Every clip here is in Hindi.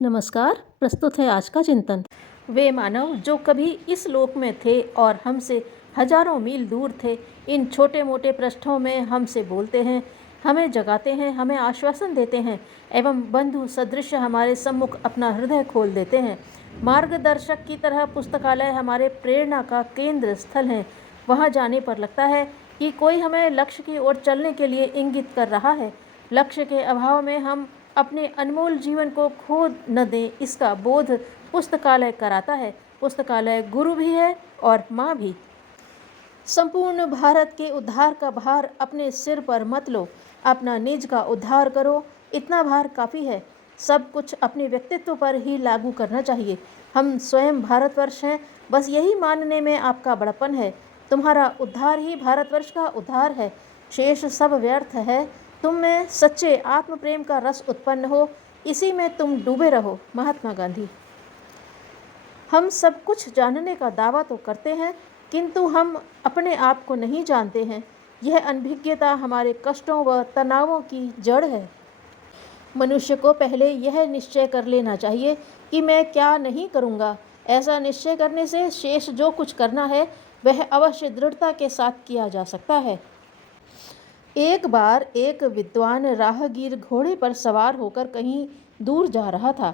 नमस्कार। प्रस्तुत है आज का चिंतन। वे मानव जो कभी इस लोक में थे और हमसे हजारों मील दूर थे, इन छोटे मोटे पृष्ठों में हमसे बोलते हैं, हमें जगाते हैं, हमें आश्वासन देते हैं एवं बंधु सदृश हमारे सम्मुख अपना हृदय खोल देते हैं। मार्गदर्शक की तरह पुस्तकालय हमारे प्रेरणा का केंद्र स्थल है। वहाँ जाने पर लगता है कि कोई हमें लक्ष्य की ओर चलने के लिए इंगित कर रहा है। लक्ष्य के अभाव में हम अपने अनमोल जीवन को खो न दें, इसका बोध पुस्तकालय कराता है। पुस्तकालय गुरु भी है और माँ भी। संपूर्ण भारत के उद्धार का भार अपने सिर पर मत लो, अपना निज का उद्धार करो, इतना भार काफ़ी है। सब कुछ अपने व्यक्तित्व पर ही लागू करना चाहिए। हम स्वयं भारतवर्ष हैं, बस यही मानने में आपका बड़प्पन है। तुम्हारा उद्धार ही भारतवर्ष का उद्धार है, शेष सब व्यर्थ है। तुम में सच्चे आत्म प्रेम का रस उत्पन्न हो, इसी में तुम डूबे रहो। महात्मा गांधी। हम सब कुछ जानने का दावा तो करते हैं, किंतु हम अपने आप को नहीं जानते हैं। यह अनभिज्ञता हमारे कष्टों व तनावों की जड़ है। मनुष्य को पहले यह निश्चय कर लेना चाहिए कि मैं क्या नहीं करूँगा। ऐसा निश्चय करने से शेष जो कुछ करना है वह अवश्य दृढ़ता के साथ किया जा सकता है। एक बार एक विद्वान राहगीर घोड़े पर सवार होकर कहीं दूर जा रहा था।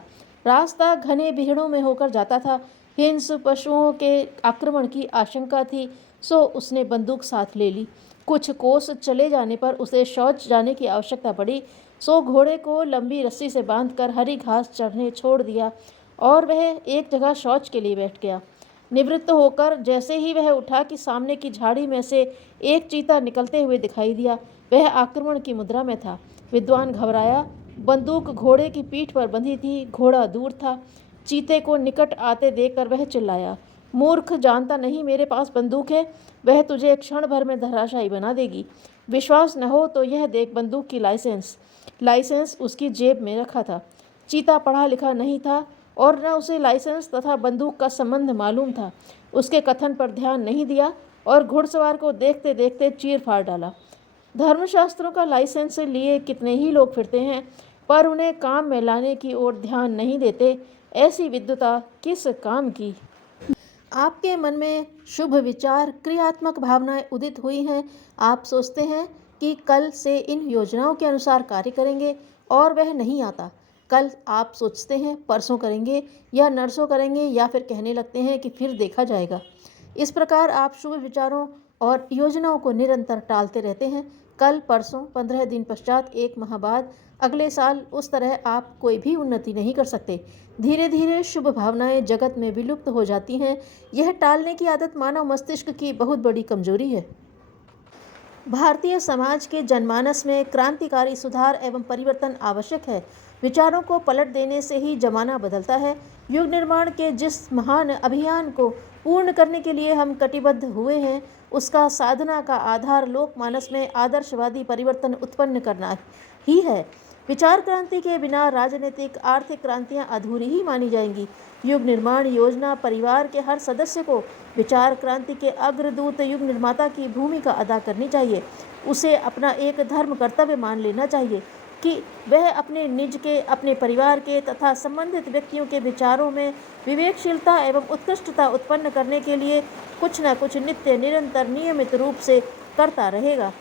रास्ता घने बिहड़ों में होकर जाता था। हिंस पशुओं के आक्रमण की आशंका थी, सो उसने बंदूक साथ ले ली। कुछ कोस चले जाने पर उसे शौच जाने की आवश्यकता पड़ी, सो घोड़े को लंबी रस्सी से बांधकर हरी घास चढ़ने छोड़ दिया और वह एक जगह शौच के लिए बैठ गया। निवृत्त होकर जैसे ही वह उठा कि सामने की झाड़ी में से एक चीता निकलते हुए दिखाई दिया। वह आक्रमण की मुद्रा में था। विद्वान घबराया। बंदूक घोड़े की पीठ पर बंधी थी, घोड़ा दूर था। चीते को निकट आते देखकर वह चिल्लाया, मूर्ख, जानता नहीं मेरे पास बंदूक है, वह तुझे क्षण भर में धराशायी बना देगी। विश्वास न हो तो यह देख बंदूक की लाइसेंस उसकी जेब में रखा था। चीता पढ़ा लिखा नहीं था और न उसे लाइसेंस तथा बंदूक का संबंध मालूम था। उसके कथन पर ध्यान नहीं दिया और घुड़सवार को देखते देखते चीर फाड़ डाला। धर्मशास्त्रों का लाइसेंस लिए कितने ही लोग फिरते हैं, पर उन्हें काम में लाने की ओर ध्यान नहीं देते। ऐसी विद्वता किस काम की। आपके मन में शुभ विचार, क्रियात्मक भावनाएं उदित हुई हैं। आप सोचते हैं कि कल से इन योजनाओं के अनुसार कार्य करेंगे और वह नहीं आता। कल आप सोचते हैं परसों करेंगे या नरसों करेंगे, या फिर कहने लगते हैं कि फिर देखा जाएगा। इस प्रकार आप शुभ विचारों और योजनाओं को निरंतर टालते रहते हैं। कल, परसों, 15 दिन पश्चात, 1 माह बाद, अगले साल, उस तरह आप कोई भी उन्नति नहीं कर सकते। धीरे धीरे शुभ भावनाएं जगत में विलुप्त हो जाती हैं। यह टालने की आदत मानव मस्तिष्क की बहुत बड़ी कमजोरी है। भारतीय समाज के जनमानस में क्रांतिकारी सुधार एवं परिवर्तन आवश्यक है। विचारों को पलट देने से ही जमाना बदलता है। युग निर्माण के जिस महान अभियान को पूर्ण करने के लिए हम कटिबद्ध हुए हैं, उसका साधना का आधार लोकमानस में आदर्शवादी परिवर्तन उत्पन्न करना ही है। विचार क्रांति के बिना राजनीतिक आर्थिक क्रांतियां अधूरी ही मानी जाएंगी। युग निर्माण योजना परिवार के हर सदस्य को विचार क्रांति के अग्रदूत युग निर्माता की भूमिका अदा करनी चाहिए। उसे अपना एक धर्म कर्तव्य मान लेना चाहिए कि वह अपने निज के, अपने परिवार के तथा संबंधित व्यक्तियों के विचारों में विवेकशीलता एवं उत्कृष्टता उत्पन्न करने के लिए कुछ न कुछ नित्य निरंतर नियमित रूप से करता रहेगा।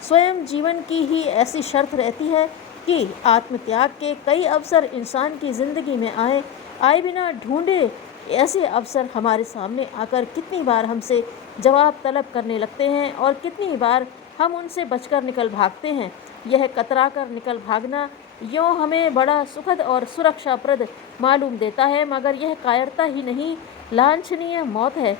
स्वयं जीवन की ही ऐसी शर्त रहती है कि आत्मत्याग के कई अवसर इंसान की जिंदगी में आए बिना ढूंढे ऐसे अवसर हमारे सामने आकर कितनी बार हमसे जवाब तलब करने लगते हैं और कितनी बार हम उनसे बचकर निकल भागते हैं। यह कतरा कर निकल भागना यों हमें बड़ा सुखद और सुरक्षाप्रद मालूम देता है, मगर यह कायरता ही नहीं, लांछनीय मौत है।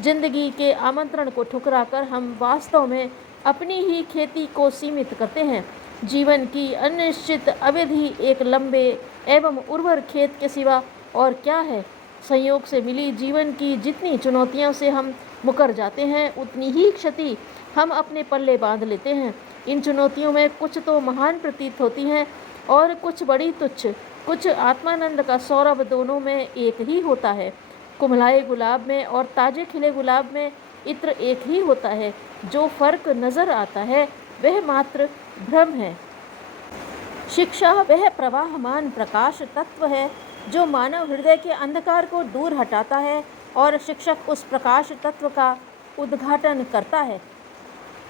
जिंदगी के आमंत्रण को ठुकराकर हम वास्तव में अपनी ही खेती को सीमित करते हैं। जीवन की अनिश्चित अवधि एक लंबे एवं उर्वर खेत के सिवा और क्या है। संयोग से मिली जीवन की जितनी चुनौतियों से हम मुकर जाते हैं, उतनी ही क्षति हम अपने पल्ले बांध लेते हैं। इन चुनौतियों में कुछ तो महान प्रतीत होती हैं और कुछ बड़ी तुच्छ। कुछ आत्मानंद का सौरभ दोनों में एक ही होता है। कुम्हलाए गुलाब में और ताजे खिले गुलाब में इत्र एक ही होता है। जो फर्क नजर आता है वह मात्र भ्रम है। शिक्षा वह प्रवाहमान प्रकाश तत्व है जो मानव हृदय के अंधकार को दूर हटाता है और शिक्षक उस प्रकाश तत्व का उद्घाटन करता है।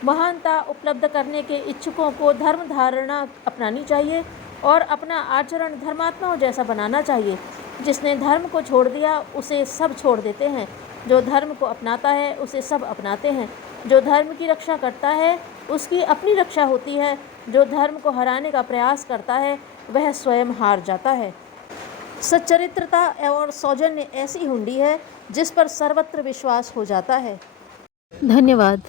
महानता उपलब्ध करने के इच्छुकों को धर्म धारणा अपनानी चाहिए और अपना आचरण धर्मात्माओं जैसा बनाना चाहिए। जिसने धर्म को छोड़ दिया उसे सब छोड़ देते हैं, जो धर्म को अपनाता है उसे सब अपनाते हैं। जो धर्म की रक्षा करता है उसकी अपनी रक्षा होती है, जो धर्म को हराने का प्रयास करता है वह स्वयं हार जाता है। सच्चरित्रता और सौजन्य ऐसी हुंडी है जिस पर सर्वत्र विश्वास हो जाता है। धन्यवाद।